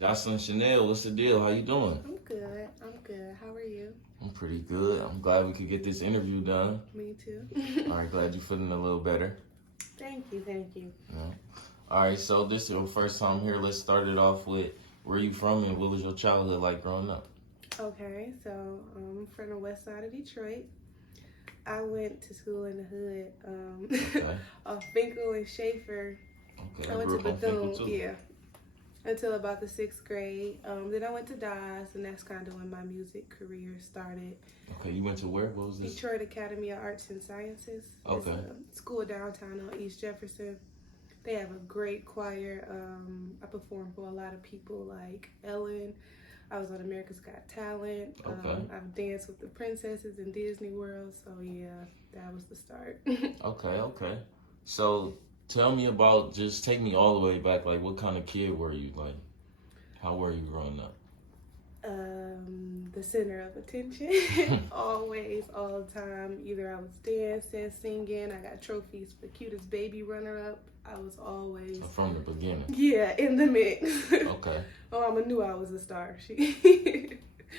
Joslyn Chanell, what's the deal? How you doing? I'm good. I'm good. How are you? I'm pretty good. I'm glad we could get this interview done. Me too. All right, glad you're feeling a little better. Thank you. Thank you. Yeah. All right, so this is your first time here. Let's start it off with where you from and what was your childhood like growing up? Okay, so I'm from the west side of Detroit. I went to school in the hood, Okay. off Finkel and Schaefer. Okay, I I went grew to up on Finkel Bethune, too. yeah, until about the sixth grade. Then I went to Dodge, and that's kind of when my music career started. Okay, you went to where? What was this? Detroit Academy of Arts and Sciences. Okay. It's a school downtown on East Jefferson. They have a great choir. I performed for a lot of people like Ellen. I was on America's Got Talent. Okay. I've danced with the princesses in Disney World. So yeah, that was the start. Okay. So tell me about, just take me all the way back. Like, what kind of kid were you? Like, how were you growing up? The center of attention, always, all the time. Either I was dancing, singing. I got trophies for cutest baby runner-up. I was always From the beginning. yeah in the mix. Okay. Oh, I knew I was a star.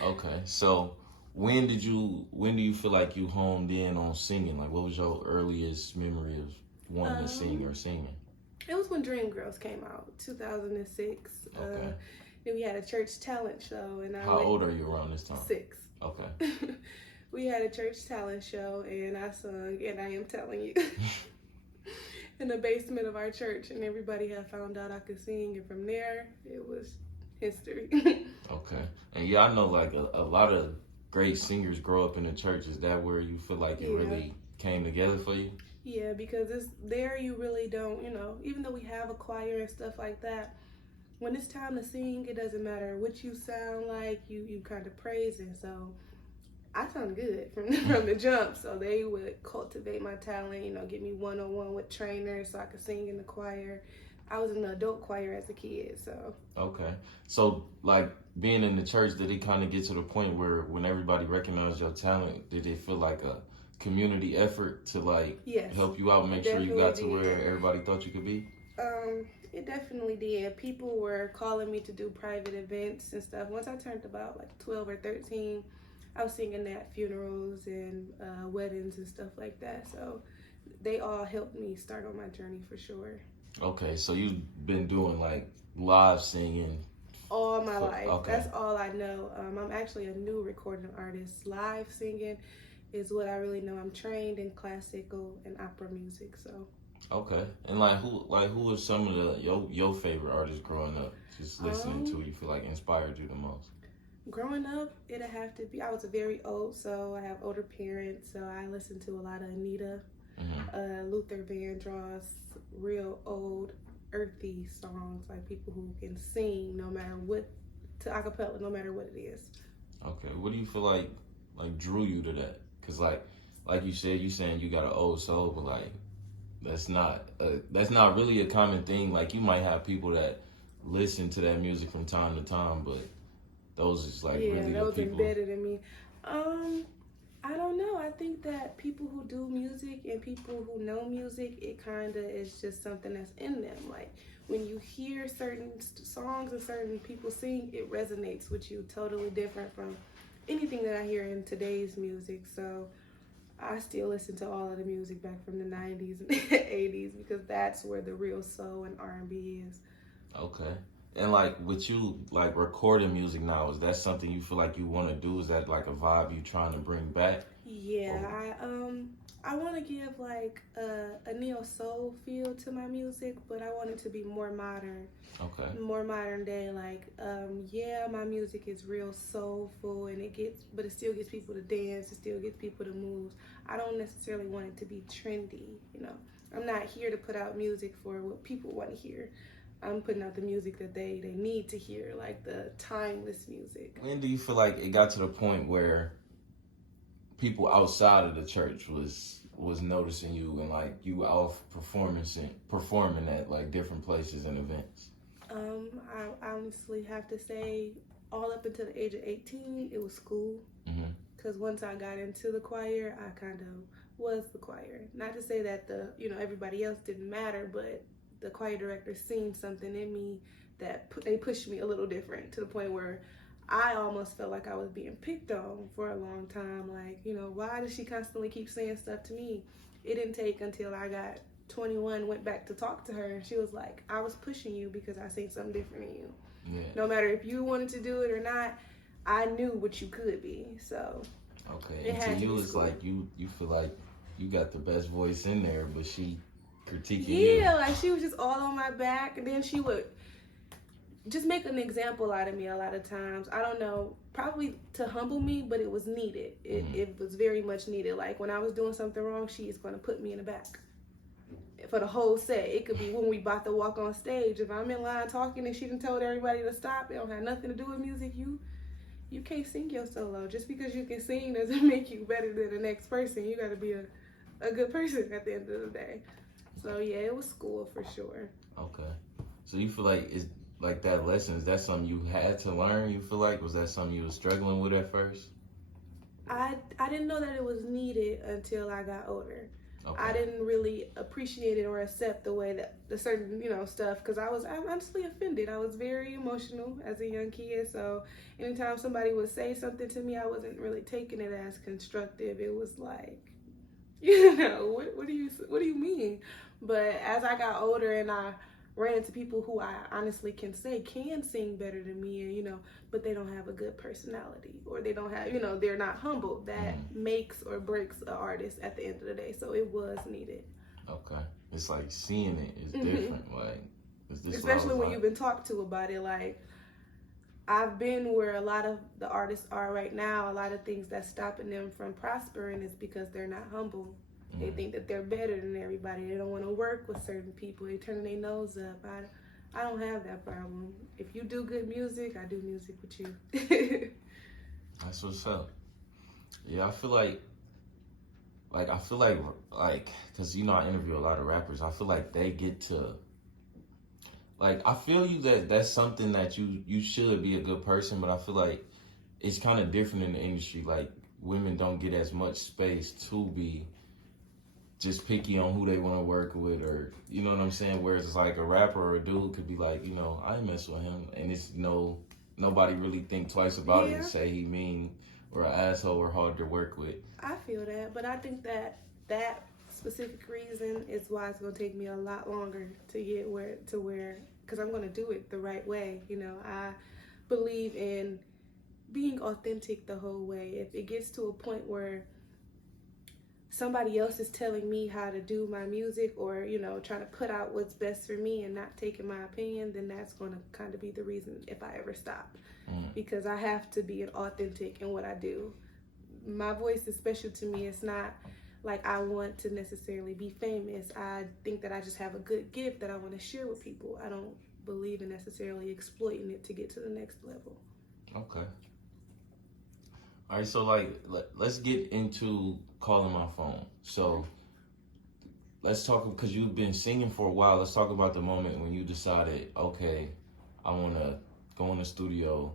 Okay. So when do you feel like you honed in on singing? Like, what was your earliest memory of wanting to sing or singing? It was when Dreamgirls came out, 2006. Okay. Then we had a church talent show, and How old are you around this time? 6. Okay. We had a church talent show, and I sung, and I am telling you, in the basement of our church, and everybody had found out I could sing, and from there, it was history. Okay. And yeah, I know like a lot of great singers grow up in the church. Is that where you feel like it really came together for you? Yeah, because it's there you really don't, even though we have a choir and stuff like that, when it's time to sing, it doesn't matter what you sound like, you kind of praise it. So I sound good from the jump. So they would cultivate my talent, get me one-on-one with trainers so I could sing in the choir. I was in the adult choir as a kid, so. Okay. So like being in the church, did it kind of get to the point where when everybody recognized your talent, did it feel like a community effort to like help you out, make sure you got to where everybody thought you could be? It definitely did. People were calling me to do private events and stuff. Once I turned about like 12 or 13, I was singing at funerals and weddings and stuff like that. So they all helped me start on my journey for sure. Okay, so you've been doing like live singing all my life. Okay. That's all I know. I'm actually a new recording artist. Live singing is what I really know. I'm trained in classical and opera music, so. Okay, and who are some of your favorite artists growing up? Just listening to you feel like inspired you the most. Growing up, it'd have to be. I was very old, so I have older parents, so I listened to a lot of Anita, Luther Vandross, real old earthy songs, like people who can sing no matter what, to acapella, no matter what it is. Okay, what do you feel like drew you to that? Cause like you said, you saying you got an old soul, but like. That's not really a common thing. Like you might have people that listen to that music from time to time, but those is like really the people. Embedded in me. I don't know. I think that people who do music and people who know music, it kind of is just something that's in them. Like when you hear certain songs and certain people sing, it resonates with you totally different from anything that I hear in today's music. So I still listen to all of the music back from the 90s and 80s because that's where the real soul and R&B is. Okay. And like with you like recording music now, is that something you feel like you want to do? Is that like a vibe you trying to bring back? Yeah, I want to give like a neo soul feel to my music, but I want it to be more modern. Okay. More modern day. Like, my music is real soulful, and but it still gets people to dance. It still gets people to move. I don't necessarily want it to be trendy. I'm not here to put out music for what people want to hear. I'm putting out the music that they need to hear, like the timeless music. When do you feel like it got to the point where people outside of the church was noticing you and like you out performing at like different places and events? I honestly have to say, all up until the age of 18, it was school. Because once I got into the choir, I kind of was the choir. Not to say that everybody else didn't matter, but the choir director seen something in me they pushed me a little different, to the point where I almost felt like I was being picked on for a long time. Like, why does she constantly keep saying stuff to me? It didn't take until I got 21, went back to talk to her, and she was like, I was pushing you because I seen something different in you. Yeah. No matter if you wanted to do it or not, I knew what you could be. So okay, and to you it's like you feel like you got the best voice in there, but she critiquing you. Yeah, like she was just all on my back, and then she would just make an example out of me a lot of times. I don't know, probably to humble me, but it was needed. It was very much needed. Like when I was doing something wrong, she's going to put me in the back for the whole set. It could be when we about to walk on stage. If I'm in line talking and she done told everybody to stop, it don't have nothing to do with music. You can't sing your solo. Just because you can sing doesn't make you better than the next person. You got to be a good person at the end of the day. So yeah, it was school for sure. Okay. So you feel like it's like that lesson, is that something you had to learn, you feel like? Was that something you was struggling with at first? I didn't know that it was needed until I got older. Okay. I didn't really appreciate it or accept the way that the certain, stuff, because I'm honestly offended. I was very emotional as a young kid, so anytime somebody would say something to me, I wasn't really taking it as constructive. It was like, what do you mean? But as I got older and I ran into people who I honestly can say can sing better than me, and but they don't have a good personality, or they don't have, they're not humble. That makes or breaks an artist at the end of the day. So it was needed. Okay, it's like seeing it is different. Like, especially when you've been talked to about it. Like, I've been where a lot of the artists are right now. A lot of things that's stopping them from prospering is because they're not humble. They think that they're better than everybody. They don't want to work with certain people. They turn their nose up. I don't have that problem. If you do good music, I do music with you. That's what's up. Yeah, I feel like, because I interview a lot of rappers. I feel like they get to, like, I feel you that's something that you should be a good person, but I feel like it's kind of different in the industry. Like, women don't get as much space to be just picky on who they want to work with, or you know what I'm saying? Whereas it's like a rapper or a dude could be like, I ain't mess with him, and it's nobody really think twice about it and say he mean or an asshole or hard to work with. I feel that, but I think that specific reason is why it's gonna take me a lot longer to get where, because I'm gonna do it the right way. I believe in being authentic the whole way. If it gets to a point where somebody else is telling me how to do my music, or trying to put out what's best for me and not taking my opinion, then that's going to kind of be the reason if I ever stop. Because I have to be authentic in what I do. My voice is special to me. It's not like I want to necessarily be famous. I think that I just have a good gift that I want to share with people. I don't believe in necessarily exploiting it to get to the next level. Okay. All right, so let's get into Calling My Phone. So let's talk, because you've been singing for a while. Let's talk about the moment when you decided, okay, I want to go in the studio,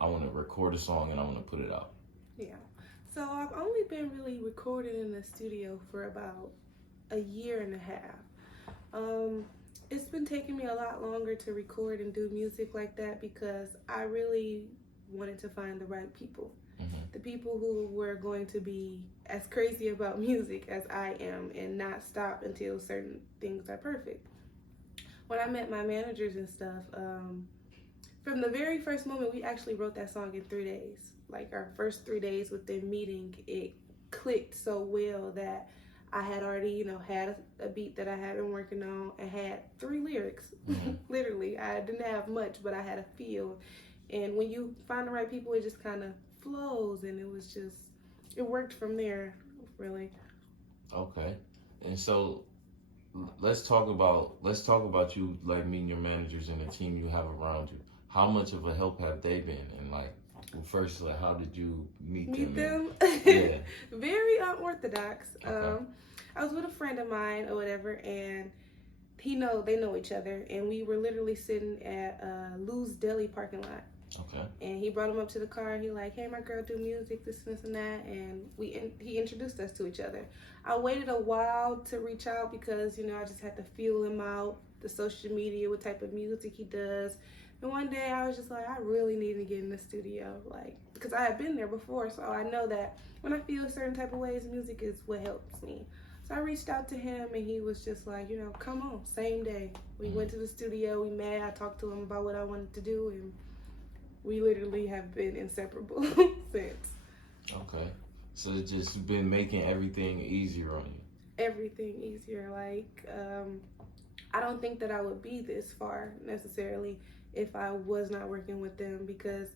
I want to record a song, and I want to put it out. Yeah. So I've only been really recording in the studio for about a year and a half. It's been taking me a lot longer to record and do music like that because I really wanted to find the right people. The people who were going to be as crazy about music as I am and not stop until certain things are perfect. When I met my managers and stuff, from the very first moment, we actually wrote that song in 3 days. Like our first 3 days with them meeting, it clicked so well that I had already, had a beat that I had been working on and had 3 lyrics. Literally, I didn't have much, but I had a feel. And when you find the right people, it just kind of flows, and it worked from there, really. Okay. And so let's talk about you, like, meeting your managers and the team you have around you. How much of a help have they been? And first, how did you meet them? Yeah. Very unorthodox. Okay. I was with a friend of mine or whatever, and they know each other, and we were literally sitting at Lou's Deli parking lot. Okay. And he brought him up to the car, and he like, hey, my girl do music, this and that, and he introduced us to each other. I waited a while to reach out because, I just had to feel him out, the social media, what type of music he does. And one day I was just like, I really need to get in the studio, like, because I had been there before, so I know that when I feel a certain type of ways, music is what helps me. So I reached out to him, and he was just like, come on, same day. We went to the studio, we met, I talked to him about what I wanted to do, and we literally have been inseparable since. Okay. So it's just been making everything easier on you. Everything easier. Like, I don't think that I would be this far necessarily if I was not working with them, because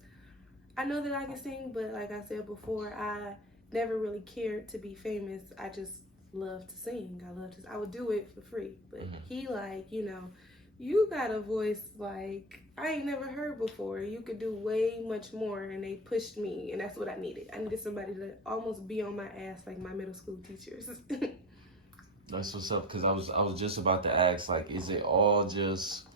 I know that I can sing, but like I said before, I never really cared to be famous. I just love to sing. I would do it for free. But he, like, you got a voice like I ain't never heard before. You could do way much more, and they pushed me, and that's what I needed. I needed somebody to almost be on my ass like my middle school teachers. That's what's up, because I was just about to ask, like, is it all just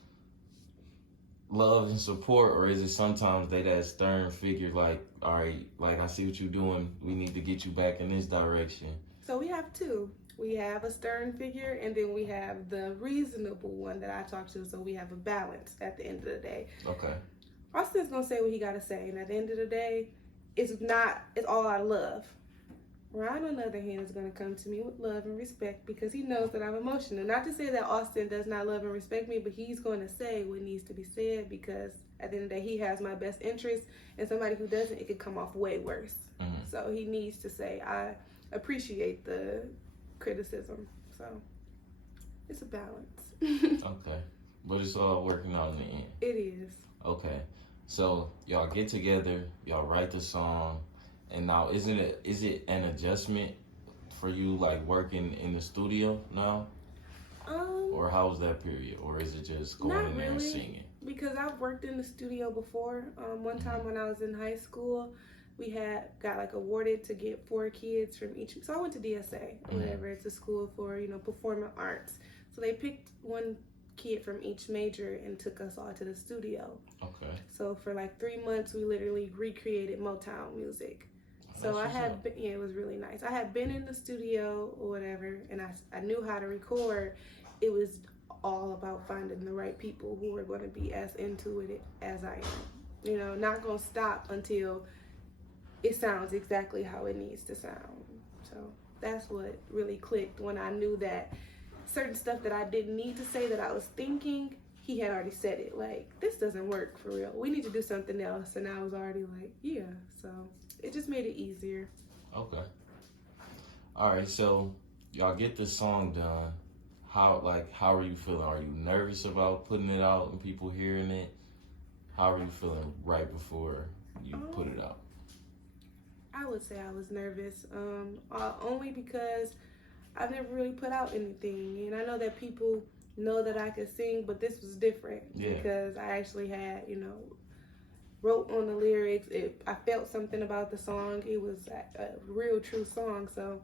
love and support, or is it sometimes they that stern figure, like, all right, like, I see what you're doing, we need to get you back in this direction? So we have two. We have a stern figure, and then we have the reasonable one that I talk to, so we have a balance at the end of the day. Okay. Austin's gonna say what he gotta say, and at the end of the day, it's all out of love. Ryan, on the other hand, is gonna come to me with love and respect because he knows that I'm emotional. Not to say that Austin does not love and respect me, but he's gonna say what needs to be said, because at the end of the day, he has my best interest, and somebody who doesn't, it could come off way worse. So he needs to say, I appreciate the criticism. So it's a balance. Okay. But it's all working out in the end. It is. Okay. So y'all get together, y'all write the song, and now is it an adjustment for you, like, working in the studio now? Or how was that period? Or is it just going in there and singing? Because I've worked in the studio before. One time when I was in high school, we got like awarded to get 4 kids from each. So I went to DSA, or whatever. It's a school for performing arts. So they picked one kid from each major and took us all to the studio. Okay. So for like 3 months, we literally recreated Motown music. So it was really nice. I had been in the studio or whatever, and I knew how to record. It was all about finding the right people who are going to be as into it as I am. Not going to stop until it sounds exactly how it needs to sound. So that's what really clicked when I knew that certain stuff that I didn't need to say that I was thinking, he had already said it. Like, this doesn't work for real. We need to do something else. And I was already like, yeah. So it just made it easier. Okay. All right. So y'all get the song done. How are you feeling? Are you nervous about putting it out and people hearing it? How are you feeling right before you put it out? I would say I was nervous, only because I've never really put out anything, and I know that people know that I could sing, but this was different because I actually had, wrote on the lyrics. I felt something about the song. It was a real, true song, so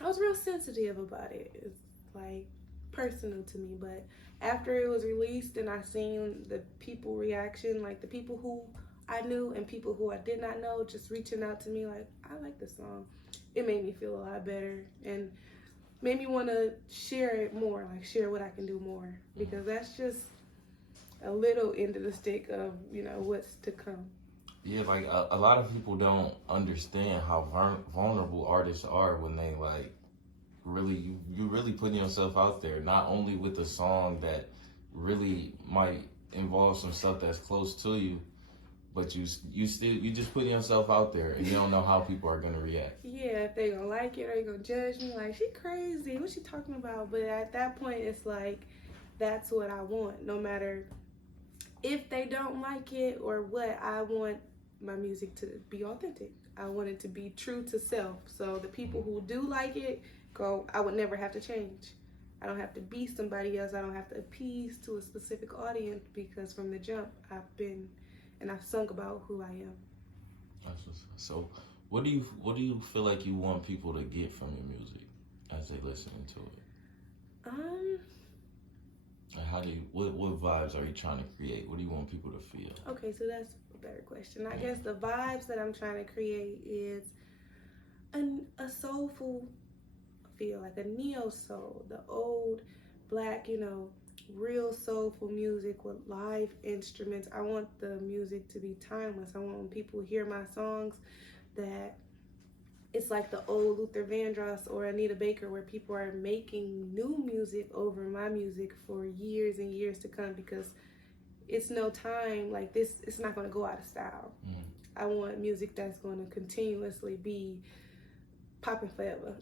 I was real sensitive about it. It's like personal to me. But after it was released and I seen the people reaction, like the people who I knew and people who I did not know just reaching out to me like, I like this song, it made me feel a lot better and made me want to share it more, like share what I can do more, because that's just a little end of the stick of what's to come. Yeah, like a lot of people don't understand how vulnerable artists are when they like really you really putting yourself out there, not only with a song that really might involve some stuff that's close to you, but you just putting yourself out there, and you don't know how people are gonna react. Yeah, if they gonna like it or they gonna judge me, like, she crazy, what's she talking about? But at that point, it's like, that's what I want. No matter if they don't like it or what, I want my music to be authentic. I want it to be true to self. So the people who do like it, I would never have to change. I don't have to be somebody else. I don't have to appease to a specific audience, because from the jump, I've sung about who I am. So, what do you feel like you want people to get from your music as they listening to it? What vibes are you trying to create? What do you want people to feel? Okay, so that's a better question. I guess the vibes that I'm trying to create is a soulful feel, like a neo soul, the old black, real soulful music with live instruments. I want the music to be timeless. I want when people hear my songs that it's like the old Luther Vandross or Anita Baker, where people are making new music over my music for years and years to come, because it's no time like this. It's not going to go out of style. I want music that's going to continuously be popping forever.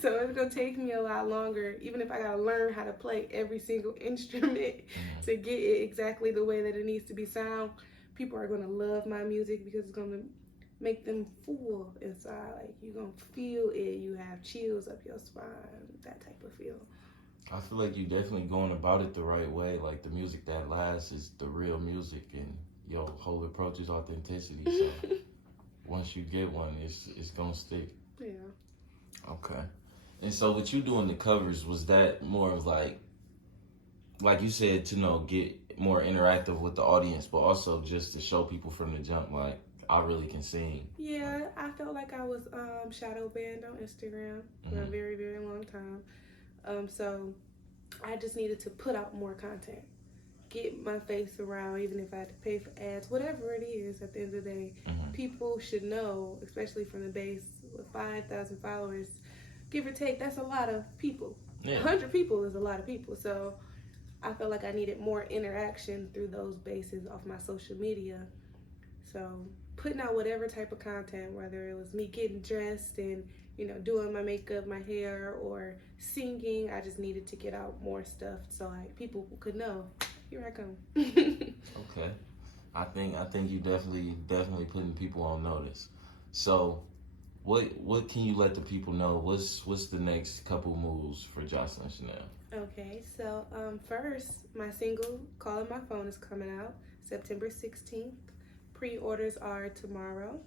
So it's going to take me a lot longer, even if I got to learn how to play every single instrument to get it exactly the way that it needs to be sound. People are going to love my music because it's going to make them full inside. Like, you're going to feel it. You have chills up your spine, that type of feel. I feel like you definitely going about it the right way. Like, the music that lasts is the real music, and your whole approach is authenticity. So once you get one, it's gonna stick. Yeah. Okay. And so with you doing the covers, was that more of like you said, to get more interactive with the audience, but also just to show people from the jump, like, I really can sing? Yeah, I felt like I was shadow banned on Instagram for a very, very long time. So I just needed to put out more content, get my face around, even if I had to pay for ads, whatever it is. At the end of the day, people should know, especially from the base with 5,000 followers, give or take. That's a lot of people. 100 people is a lot of people. So I felt like I needed more interaction through those bases off my social media. So putting out whatever type of content, whether it was me getting dressed and doing my makeup, my hair, or singing, I just needed to get out more stuff so like people could know, here I come. Okay, I think you definitely putting people on notice. So what can you let the people know? What's the next couple moves for Joslyn Chanell? Okay, so first, my single "Callin' My Phone" is coming out September 16th. Pre-orders are tomorrow.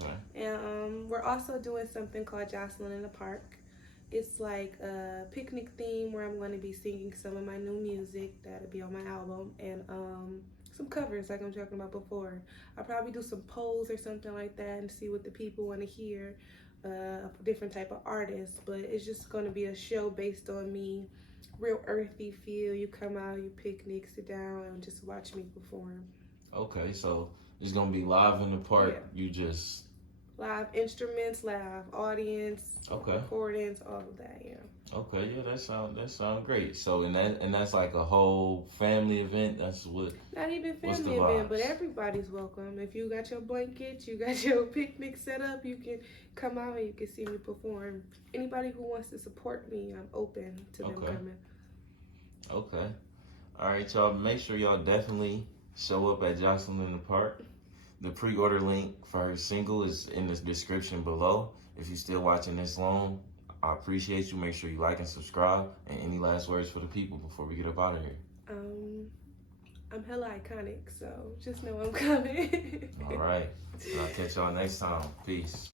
Okay. And we're also doing something called Joslyn in the Park. It's like a picnic theme where I'm going to be singing some of my new music that'll be on my album, and some covers like I'm talking about before. I'll probably do some polls or something like that and see what the people want to hear, a different type of artists. But it's just going to be a show based on me, real earthy feel. You come out, you picnic, sit down, and just watch me perform. Okay, so it's going to be live in the park. Yeah. You just... Live instruments, live audience, recordings, all of that, yeah. Okay, yeah, that sound great. So and that's like a whole family event. That's what. Not even family event, but everybody's welcome. If you got your blankets, you got your picnic set up, you can come out and you can see me perform. Anybody who wants to support me, I'm open to them coming. Okay. All right, y'all. Make sure y'all definitely show up at Joslyn in the Park. The pre-order link for her single is in the description below. If you're still watching this long, I appreciate you. Make sure you like and subscribe. And any last words for the people before we get up out of here? I'm hella iconic, so just know I'm coming. All right. I'll catch y'all next time. Peace.